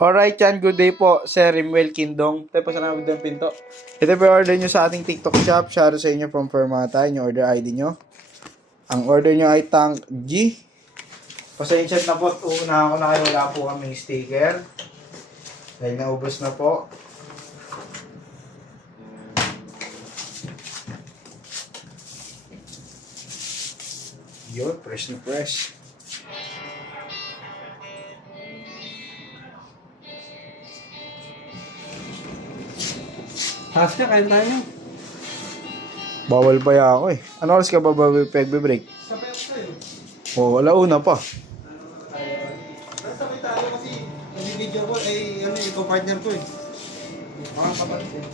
Alright yan, good day po, Sir Rimuel Kindong. Tayo pa sa namin ng pinto. Ito po yung order nyo sa ating TikTok shop. Shoutout sa inyo from Fermata, yung order ID nyo. Ang order nyo ay Tank G. Pasensya na po, uunahan ko na kayo, wala po kaming sticker. Dahil naubos na po. Yun, fresh na fresh. Taas ka, kain tayo. Bawal pa ya ako eh. Ano oras ka ba pagbe-break? Sabay ako sa'yo. Oh, wala una pa. Sabay tayo kasi nag-video ko, ikaw partner ko eh. Mga kapatid eh.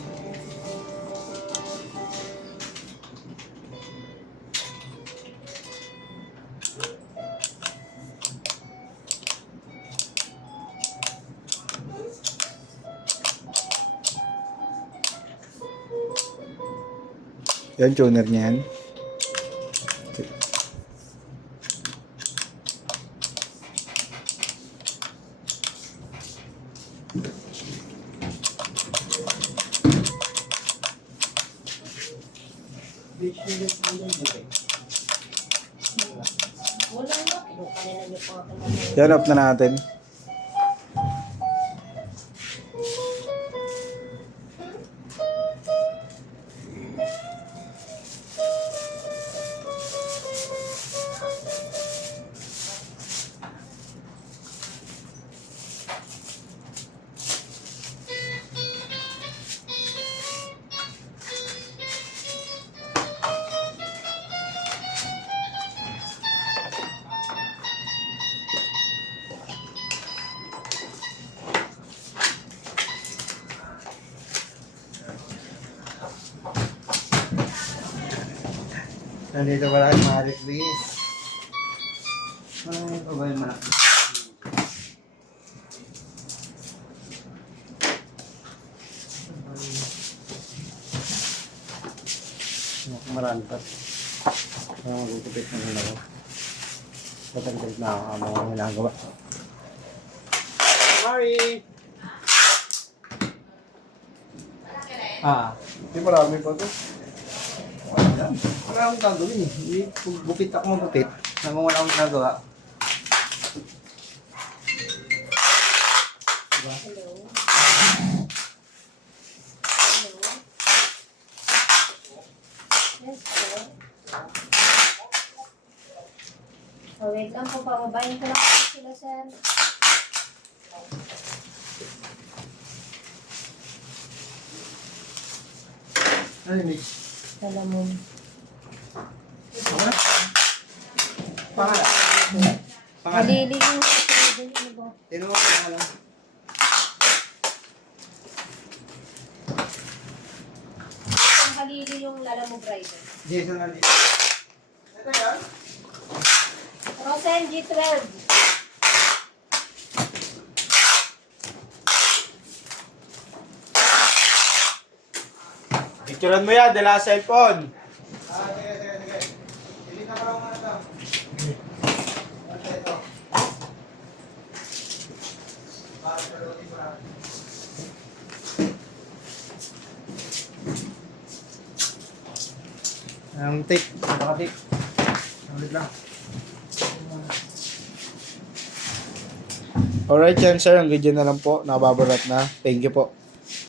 Yan, tuner niya yan. Yan, off na natin. Nandito pala kay Marik Liz. Ay, ito ba yung mga? Marami pa. Magugupit na nila ko. Patagdag na ako ang mga ginagawa. Mari! Hindi marami pa to. Wala akong gagawin eh. Bukit ako mabukit. Nang wala akong ginagawa. Diba? Hello. Yes, sir. Oh, wait lang po, pababayin ko lang po sila, sir. Ano yun? Salamon. Pangalan? Pangalan? Malili yung ano ba? Tinuro ko pangalan. Itong halili yung lalamog rider. Jason Ali. Ito yan? Rosen G12. Picturean mo yan, dala cellphone. Sige. Delete na ko lang muna ito. Ito. Para sa loti ko na. Ang tape. Naka-tape. Ulit lang. Alright yan, sir. Ang video na lang po. Nababarat na. Thank you po.